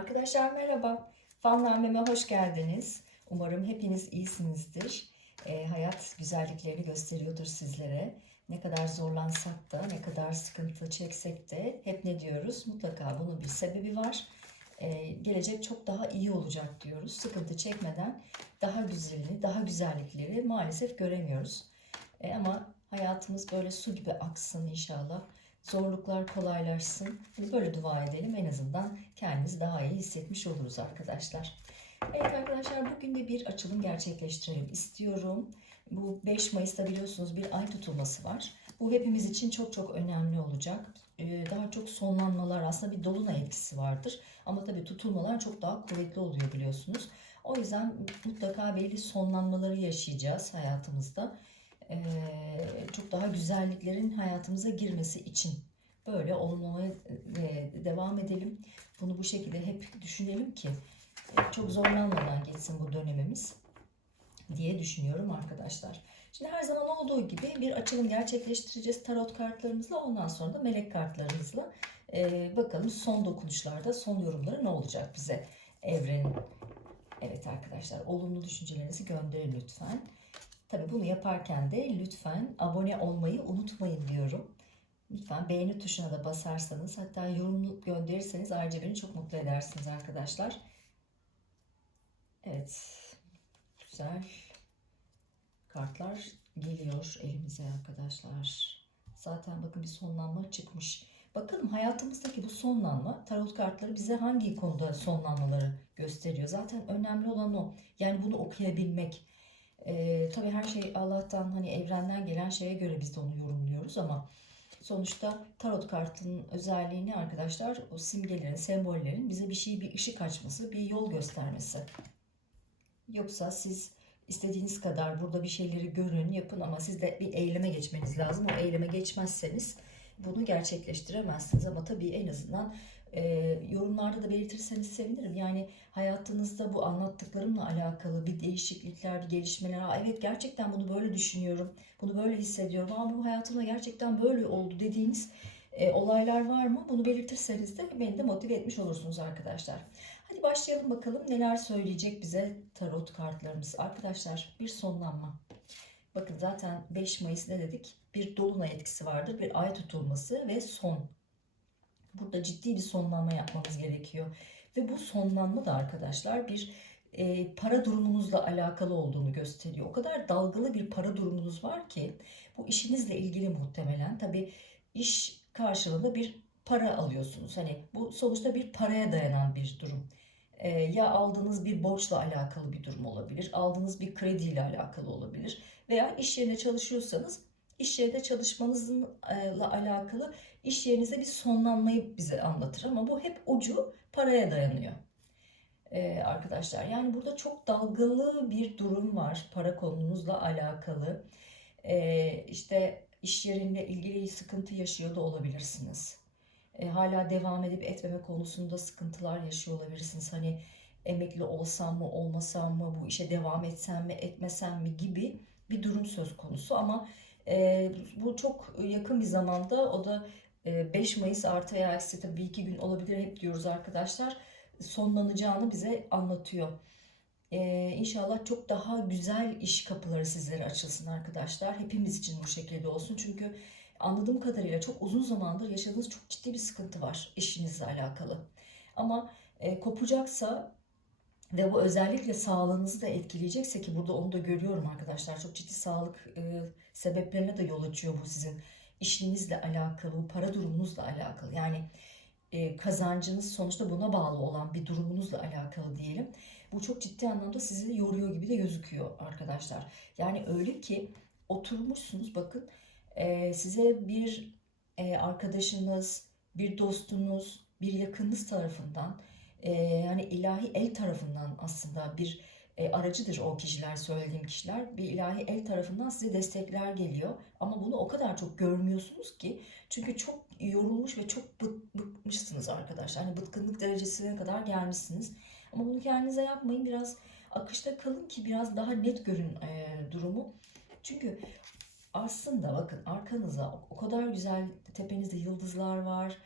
Arkadaşlar merhaba. Fanlarmeme hoş geldiniz. Umarım hepiniz iyisinizdir. Ee, hayat güzelliklerini gösteriyordur sizlere. Ne kadar zorlansak da, ne kadar sıkıntı çeksek de hep ne diyoruz? Mutlaka bunun bir sebebi var. Ee, gelecek çok daha iyi olacak diyoruz. Sıkıntı çekmeden daha güzelini, daha güzellikleri maalesef göremiyoruz. Ee, ama hayatımız böyle su gibi aksın inşallah. Zorluklar kolaylaşsın. Biz böyle dua edelim. En azından kendimizi daha iyi hissetmiş oluruz arkadaşlar. Evet arkadaşlar bugün de bir açılım gerçekleştirelim istiyorum. Bu 5 Mayıs'ta biliyorsunuz bir ay tutulması var. Bu hepimiz için çok çok önemli olacak. Ee, Daha çok sonlanmalar aslında bir dolunay etkisi vardır. Ama tabii tutulmalar çok daha kuvvetli oluyor biliyorsunuz. O yüzden mutlaka belli sonlanmaları yaşayacağız hayatımızda. Çok daha güzelliklerin hayatımıza girmesi için böyle olmaya devam edelim. Bunu bu şekilde hep düşünelim ki çok zorlanmadan geçsin bu dönemimiz diye düşünüyorum arkadaşlar. Şimdi her zaman olduğu gibi bir açılım gerçekleştireceğiz tarot kartlarımızla. Ondan sonra da melek kartlarımızla bakalım son dokunuşlarda son yorumları ne olacak bize evrenin. Evet arkadaşlar olumlu düşüncelerinizi gönderin lütfen. Tabii bunu yaparken de lütfen abone olmayı unutmayın diyorum. Lütfen beğeni tuşuna da basarsanız hatta yorum gönderirseniz ayrıca beni çok mutlu edersiniz arkadaşlar. Evet. Güzel kartlar geliyor elimize arkadaşlar. Zaten bakın bir sonlanma çıkmış. Bakalım hayatımızdaki bu sonlanma tarot kartları bize hangi konuda sonlanmaları gösteriyor. Zaten önemli olan o. Yani bunu okuyabilmek. Ee, tabii her şey Allah'tan hani evrenden gelen şeye göre biz de onu yorumluyoruz ama sonuçta tarot kartının özelliğini arkadaşlar o simgelerin, sembollerin bize bir şey, bir ışık açması, bir yol göstermesi. Yoksa siz istediğiniz kadar burada bir şeyleri görün, yapın ama siz de bir eyleme geçmeniz lazım. O eyleme geçmezseniz bunu gerçekleştiremezsiniz. Ama tabii en azından e, yorumlarda da belirtirseniz sevinirim. Yani hayatınızda bu anlattıklarımla alakalı bir değişiklikler, bir gelişmeler. Aa, evet gerçekten bunu böyle düşünüyorum, bunu böyle hissediyorum. Ama bu hayatımda gerçekten böyle oldu dediğiniz e, olaylar var mı? Bunu belirtirseniz de beni de motive etmiş olursunuz arkadaşlar. Hadi başlayalım bakalım neler söyleyecek bize tarot kartlarımız. Arkadaşlar bir sonlanma. Bakın zaten 5 Mayıs ne dedik? Bir dolunay etkisi vardır, bir ay tutulması ve son. Burada ciddi bir sonlanma yapmamız gerekiyor. Ve bu sonlanma da arkadaşlar bir e, para durumunuzla alakalı olduğunu gösteriyor. O kadar dalgalı bir para durumunuz var ki bu işinizle ilgili muhtemelen. Tabii iş karşılığında bir para alıyorsunuz. Hani bu sonuçta bir paraya dayanan bir durum. E, ya aldığınız bir borçla alakalı bir durum olabilir, aldığınız bir krediyle alakalı olabilir veya iş yerine çalışıyorsanız iş yerinde çalışmanızla alakalı iş yerinize bir sonlanmayı bize anlatır ama bu hep ucu paraya dayanıyor. Ee, arkadaşlar yani burada çok dalgalı bir durum var para konunuzla alakalı. Ee, işte iş yerinde ilgili sıkıntı yaşıyor da olabilirsiniz. Ee, hala devam edip etmeme konusunda sıkıntılar yaşıyor olabilirsiniz. Hani emekli olsam mı olmasam mı bu işe devam etsem mi etmesem mi gibi bir durum söz konusu ama e, bu çok yakın bir zamanda o da e, 5 Mayıs artı veya eksi tabii bir iki gün olabilir hep diyoruz arkadaşlar sonlanacağını bize anlatıyor. Ee, inşallah çok daha güzel iş kapıları sizlere açılsın arkadaşlar. Hepimiz için bu şekilde olsun. Çünkü anladığım kadarıyla çok uzun zamandır yaşadığınız çok ciddi bir sıkıntı var işinizle alakalı. Ama e, kopacaksa ve bu özellikle sağlığınızı da etkileyecekse ki burada onu da görüyorum arkadaşlar. Çok ciddi sağlık e, sebeplerine de yol açıyor bu sizin işinizle alakalı, para durumunuzla alakalı. Yani e, kazancınız sonuçta buna bağlı olan bir durumunuzla alakalı diyelim. Bu çok ciddi anlamda sizi yoruyor gibi de gözüküyor arkadaşlar. Yani öyle ki oturmuşsunuz bakın e, size bir e, arkadaşınız, bir dostunuz, bir yakınınız tarafından e, yani ilahi el tarafından aslında bir e, aracıdır o kişiler, söylediğim kişiler. Bir ilahi el tarafından size destekler geliyor. Ama bunu o kadar çok görmüyorsunuz ki. Çünkü çok yorulmuş ve çok bık, bıkmışsınız arkadaşlar. Hani bıkkınlık derecesine kadar gelmişsiniz. Ama bunu kendinize yapmayın. Biraz akışta kalın ki biraz daha net görün e, durumu. Çünkü aslında bakın arkanıza o kadar güzel tepenizde yıldızlar var.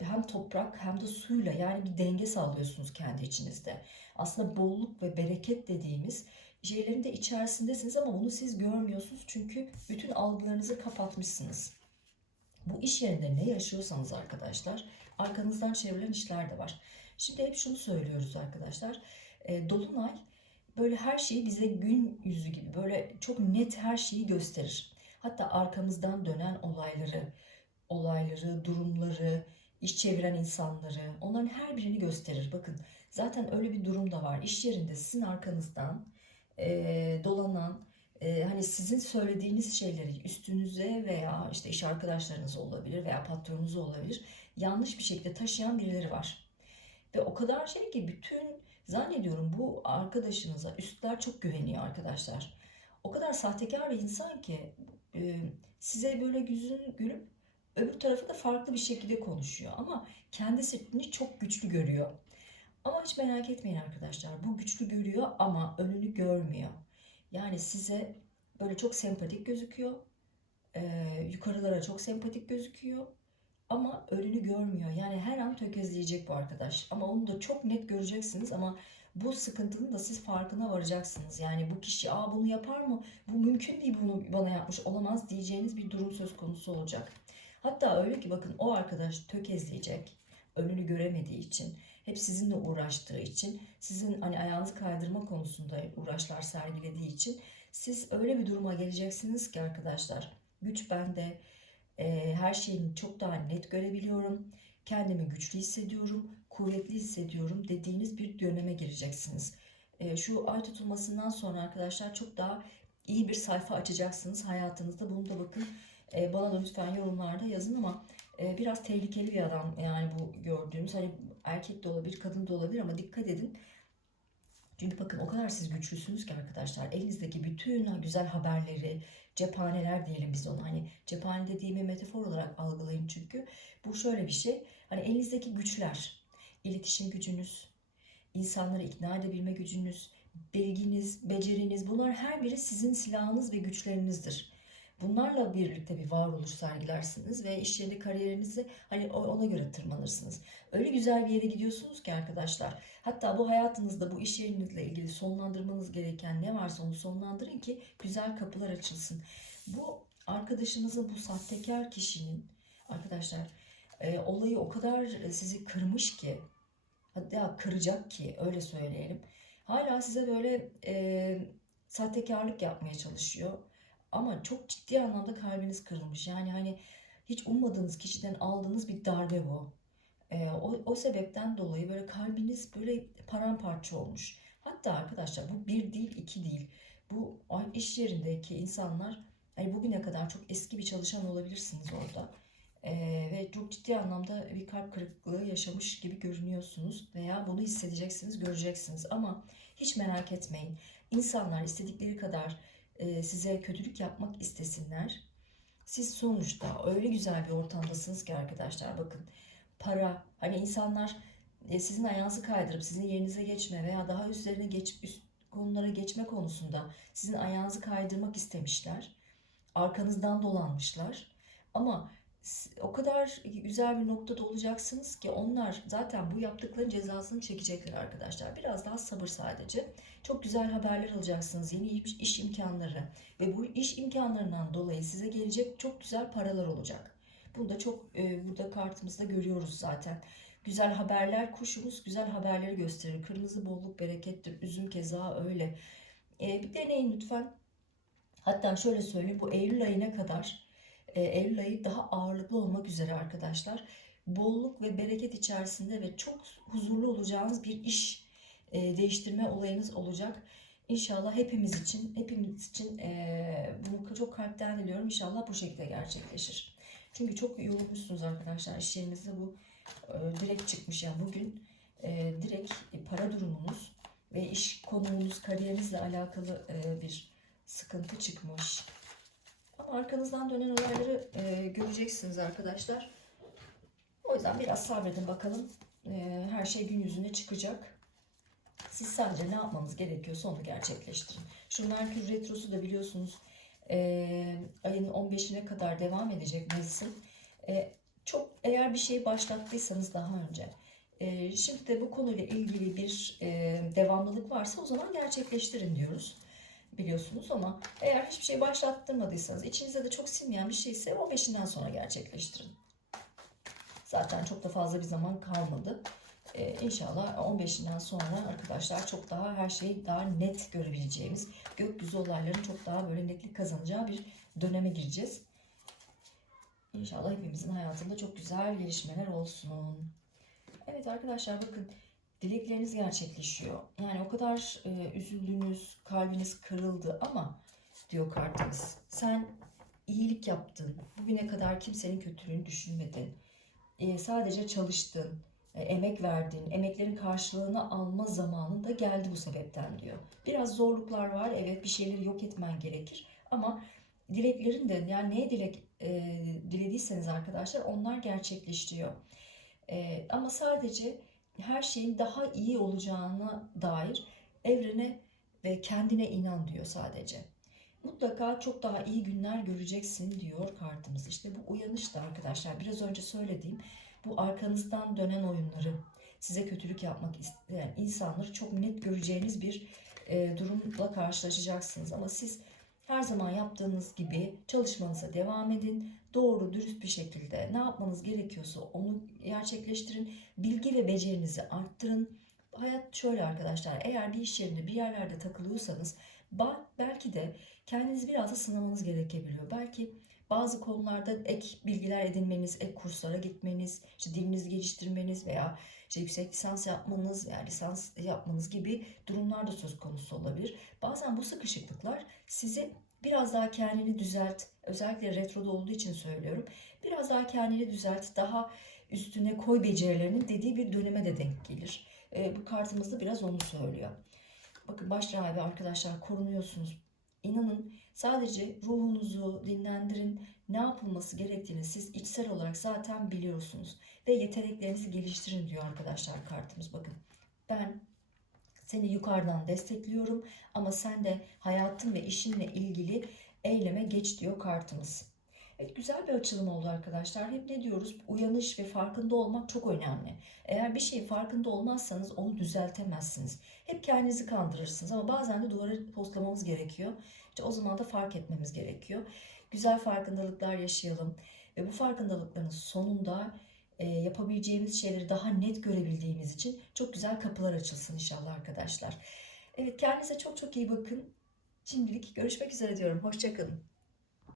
Hem toprak hem de suyla yani bir denge sağlıyorsunuz kendi içinizde. Aslında bolluk ve bereket dediğimiz şeylerin de içerisindesiniz ama bunu siz görmüyorsunuz çünkü bütün algılarınızı kapatmışsınız. Bu iş yerinde ne yaşıyorsanız arkadaşlar arkanızdan çevrilen işler de var. Şimdi hep şunu söylüyoruz arkadaşlar. Dolunay böyle her şeyi bize gün yüzü gibi böyle çok net her şeyi gösterir. Hatta arkamızdan dönen olayları, olayları, durumları, iş çeviren insanları, onların her birini gösterir. Bakın zaten öyle bir durum da var. İş yerinde sizin arkanızdan e, dolanan, e, hani sizin söylediğiniz şeyleri üstünüze veya işte iş arkadaşlarınız olabilir veya patronunuz olabilir yanlış bir şekilde taşıyan birileri var. Ve o kadar şey ki bütün zannediyorum bu arkadaşınıza üstler çok güveniyor arkadaşlar. O kadar sahtekar bir insan ki size böyle yüzünü gülüp öbür tarafı da farklı bir şekilde konuşuyor. Ama kendisini çok güçlü görüyor. Ama hiç merak etmeyin arkadaşlar. Bu güçlü görüyor ama önünü görmüyor. Yani size böyle çok sempatik gözüküyor. Ee, yukarılara çok sempatik gözüküyor. Ama önünü görmüyor. Yani her an tökezleyecek bu arkadaş. Ama onu da çok net göreceksiniz ama bu sıkıntının da siz farkına varacaksınız. Yani bu kişi Aa, bunu yapar mı? Bu mümkün değil bunu bana yapmış olamaz diyeceğiniz bir durum söz konusu olacak. Hatta öyle ki bakın o arkadaş tökezleyecek. Önünü göremediği için, hep sizinle uğraştığı için, sizin hani ayağınızı kaydırma konusunda uğraşlar sergilediği için siz öyle bir duruma geleceksiniz ki arkadaşlar. Güç bende, e, her şeyini çok daha net görebiliyorum. Kendimi güçlü hissediyorum, kuvvetli hissediyorum dediğiniz bir döneme gireceksiniz. E, şu ay tutulmasından sonra arkadaşlar çok daha iyi bir sayfa açacaksınız hayatınızda. Bunu da bakın e, bana da lütfen yorumlarda yazın ama e, biraz tehlikeli bir adam yani bu gördüğümüz. Hani erkek de olabilir, kadın da olabilir ama dikkat edin. Çünkü bakın o kadar siz güçlüsünüz ki arkadaşlar. Elinizdeki bütün güzel haberleri, cephaneler diyelim biz ona. Hani cephane dediğimi metafor olarak algılayın çünkü. Bu şöyle bir şey. Hani elinizdeki güçler, iletişim gücünüz, insanları ikna edebilme gücünüz, bilginiz, beceriniz bunlar her biri sizin silahınız ve güçlerinizdir. Bunlarla birlikte bir varoluş sergilersiniz ve iş yerinde kariyerinizi hani ona göre tırmanırsınız. Öyle güzel bir yere gidiyorsunuz ki arkadaşlar. Hatta bu hayatınızda bu iş yerinizle ilgili sonlandırmanız gereken ne varsa onu sonlandırın ki güzel kapılar açılsın. Bu arkadaşınızın bu sahtekar kişinin arkadaşlar e, olayı o kadar sizi kırmış ki hatta kıracak ki öyle söyleyelim. Hala size böyle e, sahtekarlık yapmaya çalışıyor ama çok ciddi anlamda kalbiniz kırılmış. Yani hani hiç ummadığınız kişiden aldığınız bir darbe bu. Ee, o, o sebepten dolayı böyle kalbiniz böyle paramparça olmuş. Hatta arkadaşlar bu bir değil iki değil. Bu iş yerindeki insanlar hani bugüne kadar çok eski bir çalışan olabilirsiniz orada. Ee, ve çok ciddi anlamda bir kalp kırıklığı yaşamış gibi görünüyorsunuz veya bunu hissedeceksiniz, göreceksiniz. Ama hiç merak etmeyin. İnsanlar istedikleri kadar e, size kötülük yapmak istesinler. Siz sonuçta öyle güzel bir ortamdasınız ki arkadaşlar bakın para hani insanlar e, sizin ayağınızı kaydırıp sizin yerinize geçme veya daha üstlerine geç üst konulara geçme konusunda sizin ayağınızı kaydırmak istemişler. Arkanızdan dolanmışlar. Ama o kadar güzel bir noktada olacaksınız ki onlar zaten bu yaptıkların cezasını çekecekler arkadaşlar. Biraz daha sabır sadece. Çok güzel haberler alacaksınız. Yeni iş, imkanları ve bu iş imkanlarından dolayı size gelecek çok güzel paralar olacak. Bunu da çok e, burada kartımızda görüyoruz zaten. Güzel haberler kuşumuz güzel haberleri gösterir. Kırmızı bolluk berekettir. Üzüm keza öyle. E, bir deneyin lütfen. Hatta şöyle söyleyeyim bu Eylül ayına kadar Eylül ayı daha ağırlıklı olmak üzere arkadaşlar. Bolluk ve bereket içerisinde ve çok huzurlu olacağınız bir iş e, değiştirme olayınız olacak. İnşallah hepimiz için, hepimiz için e, bunu çok kalpten diliyorum. İnşallah bu şekilde gerçekleşir. Çünkü çok yorulmuşsunuz arkadaşlar. İş yerinizde bu e, direkt çıkmış. Yani bugün direkt para durumunuz ve iş konumunuz, kariyerinizle alakalı bir sıkıntı çıkmış. Arkanızdan dönen olayları e, göreceksiniz arkadaşlar. O yüzden biraz sabredin bakalım. E, her şey gün yüzüne çıkacak. Siz sadece ne yapmanız gerekiyorsa onu gerçekleştirin. Şu Merkür Retrosu da biliyorsunuz e, ayın 15'ine kadar devam edecek mevsim. E, çok eğer bir şey başlattıysanız daha önce e, şimdi de bu konuyla ilgili bir e, devamlılık varsa o zaman gerçekleştirin diyoruz biliyorsunuz ama eğer hiçbir şey başlattırmadıysanız içinize de çok sinmeyen bir şeyse 15'inden sonra gerçekleştirin. Zaten çok da fazla bir zaman kalmadı. Ee, inşallah 15'inden sonra arkadaşlar çok daha her şeyi daha net görebileceğimiz, gökyüzü olayların çok daha böyle netlik kazanacağı bir döneme gireceğiz. İnşallah hepimizin hayatında çok güzel gelişmeler olsun. Evet arkadaşlar bakın dilekleriniz gerçekleşiyor. Yani o kadar e, üzüldünüz, kalbiniz kırıldı ama diyor kartınız. Sen iyilik yaptın. Bugüne kadar kimsenin kötülüğünü düşünmedin. E, sadece çalıştın, e, emek verdin. Emeklerin karşılığını alma zamanın da geldi bu sebepten diyor. Biraz zorluklar var. Evet bir şeyleri yok etmen gerekir. Ama dileklerin de yani neye dilek e, dilediyseniz arkadaşlar onlar gerçekleşiyor. E, ama sadece her şeyin daha iyi olacağına dair evrene ve kendine inan diyor sadece. Mutlaka çok daha iyi günler göreceksin diyor kartımız. İşte bu uyanış da arkadaşlar biraz önce söylediğim bu arkanızdan dönen oyunları size kötülük yapmak isteyen insanları çok net göreceğiniz bir e, durumla karşılaşacaksınız. Ama siz her zaman yaptığınız gibi çalışmanıza devam edin. Doğru, dürüst bir şekilde ne yapmanız gerekiyorsa onu gerçekleştirin. Bilgi ve becerinizi arttırın. Hayat şöyle arkadaşlar, eğer bir iş yerinde bir yerlerde takılıyorsanız belki de kendinizi biraz da sınamanız gerekebiliyor. Belki bazı konularda ek bilgiler edinmeniz, ek kurslara gitmeniz, işte dilinizi geliştirmeniz veya işte yüksek lisans yapmanız veya lisans yapmanız gibi durumlar da söz konusu olabilir. Bazen bu sıkışıklıklar sizi biraz daha kendini düzelt, özellikle retroda olduğu için söylüyorum. Biraz daha kendini düzelt, daha üstüne koy becerilerinin dediği bir döneme de denk gelir. E, bu kartımızda biraz onu söylüyor. Bakın baş arkadaşlar korunuyorsunuz. İnanın sadece ruhunuzu dinlendirin. Ne yapılması gerektiğini siz içsel olarak zaten biliyorsunuz. Ve yeteneklerinizi geliştirin diyor arkadaşlar kartımız. Bakın ben seni yukarıdan destekliyorum ama sen de hayatın ve işinle ilgili eyleme geç diyor kartımız. Evet güzel bir açılım oldu arkadaşlar. Hep ne diyoruz? Uyanış ve farkında olmak çok önemli. Eğer bir şey farkında olmazsanız onu düzeltemezsiniz. Hep kendinizi kandırırsınız ama bazen de duvara postlamamız gerekiyor. İşte o zaman da fark etmemiz gerekiyor. Güzel farkındalıklar yaşayalım ve bu farkındalıkların sonunda e, yapabileceğimiz şeyleri daha net görebildiğimiz için çok güzel kapılar açılsın inşallah arkadaşlar. Evet kendinize çok çok iyi bakın. Şimdilik görüşmek üzere diyorum. Hoşçakalın.